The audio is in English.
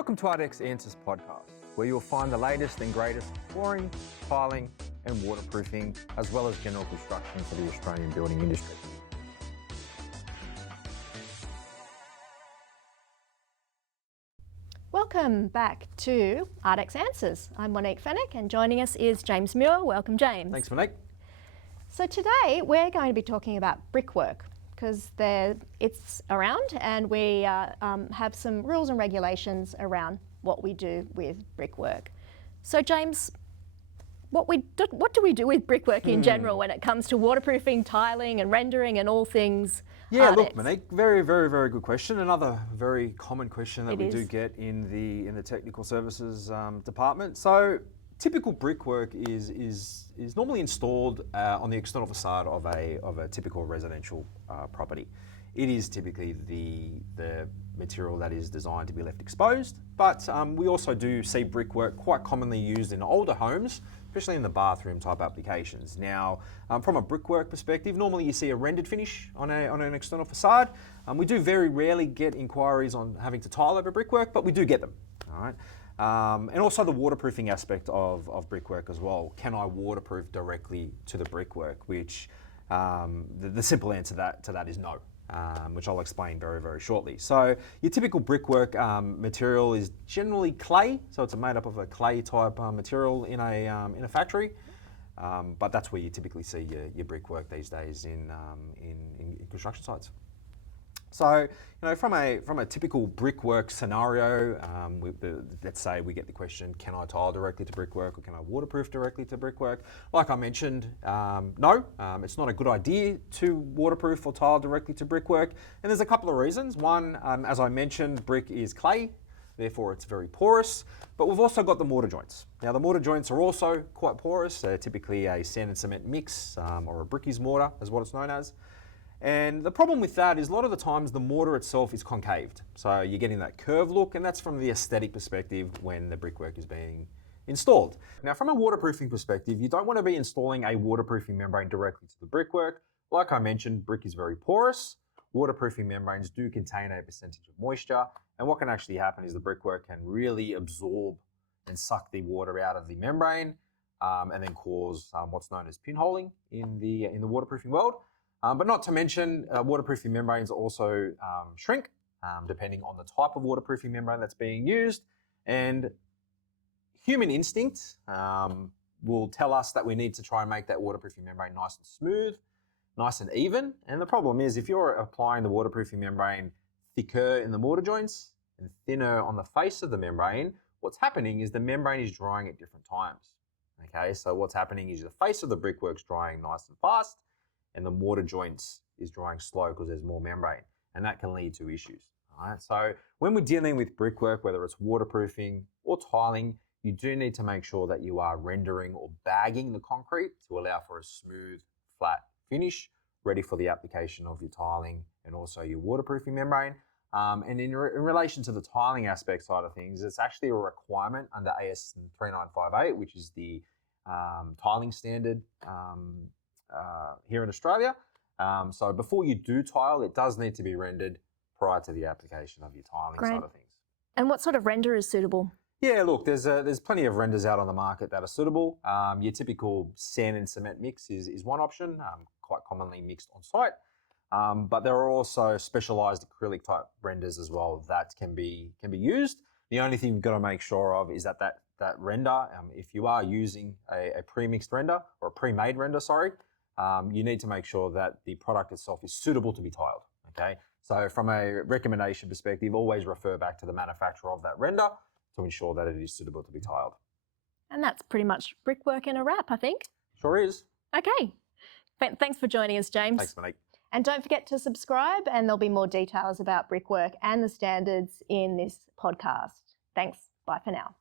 Welcome to ARDEX Answers podcast, where you'll find the latest and greatest flooring, tiling and waterproofing, as well as general construction for the Australian building industry. Welcome back to ARDEX Answers. I'm Monique Fenech and joining us is James Muir. Welcome, James. Thanks, Monique. So today we're going to be talking about brickwork because it's around and we have some rules and regulations around what we do with brickwork. So James, what do we do with brickwork in general when it comes to waterproofing, tiling and rendering and all things Yeah, ARDEX? look, Monique, very good question. Another very common question that we do is. get in the technical services department. So typical brickwork is normally installed on the external facade of a typical residential property. It is typically the material that is designed to be left exposed, but we also do see brickwork quite commonly used in older homes, especially in the bathroom type applications. Now, from a brickwork perspective, normally you see a rendered finish on an external facade. We do very rarely get inquiries on having to tile over brickwork, but we do get them, all right? And also the waterproofing aspect of brickwork as well. Can I waterproof directly to the brickwork? Which the simple answer to that is no. Which I'll explain very shortly. So your typical brickwork material is generally clay, so it's made up of a clay type material in a factory, but that's where you typically see your brickwork these days in construction sites. So, from a typical brickwork scenario, let's say we get the question, can I tile directly to brickwork or can I waterproof directly to brickwork? Like I mentioned, no, it's not a good idea to waterproof or tile directly to brickwork. And there's a couple of reasons. One, as I mentioned, brick is clay, therefore it's very porous, but we've also got the mortar joints. Now the mortar joints are also quite porous. They're typically a sand and cement mix or a brickies mortar is what it's known as. And the problem with that is a lot of the times the mortar itself is concaved. So you're getting that curved look, and that's from the aesthetic perspective when the brickwork is being installed. Now from a waterproofing perspective, you don't want to be installing a waterproofing membrane directly to the brickwork. Like I mentioned, brick is very porous. Waterproofing membranes do contain a percentage of moisture, and what can actually happen is the brickwork can really absorb and suck the water out of the membrane and then cause what's known as pinholing in the waterproofing world. But not to mention, waterproofing membranes also shrink depending on the type of waterproofing membrane that's being used. And human instinct will tell us that we need to try and make that waterproofing membrane nice and smooth, nice and even. And the problem is if you're applying the waterproofing membrane thicker in the mortar joints and thinner on the face of the membrane, what's happening is the membrane is drying at different times. Okay, so what's happening is the face of the brickwork's drying nice and fast, and the mortar joints is drying slow because there's more membrane, and that can lead to issues. All right? So when we're dealing with brickwork, whether it's waterproofing or tiling, you do need to make sure that you are rendering or bagging the concrete to allow for a smooth, flat finish, ready for the application of your tiling and also your waterproofing membrane. And in relation to the tiling aspect side of things, it's actually a requirement under AS 3958, which is the tiling standard here in Australia. So before you do tile, it does need to be rendered prior to the application of your tiling side of things. And what sort of render is suitable? Yeah, look, there's plenty of renders out on the market that are suitable. Your typical sand and cement mix is one option, quite commonly mixed on site. But there are also specialised acrylic type renders as well that can be used. The only thing you've got to make sure of is that render, if you are using a pre-mixed render or a pre-made render, sorry, you need to make sure that the product itself is suitable to be tiled, okay? So from a recommendation perspective, always refer back to the manufacturer of that render to ensure that it is suitable to be tiled. And that's pretty much brickwork in a wrap, I think. Sure is. Okay. Thanks for joining us, James. Thanks, Monique. And don't forget to subscribe, and there'll be more details about brickwork and the standards in this podcast. Thanks. Bye for now.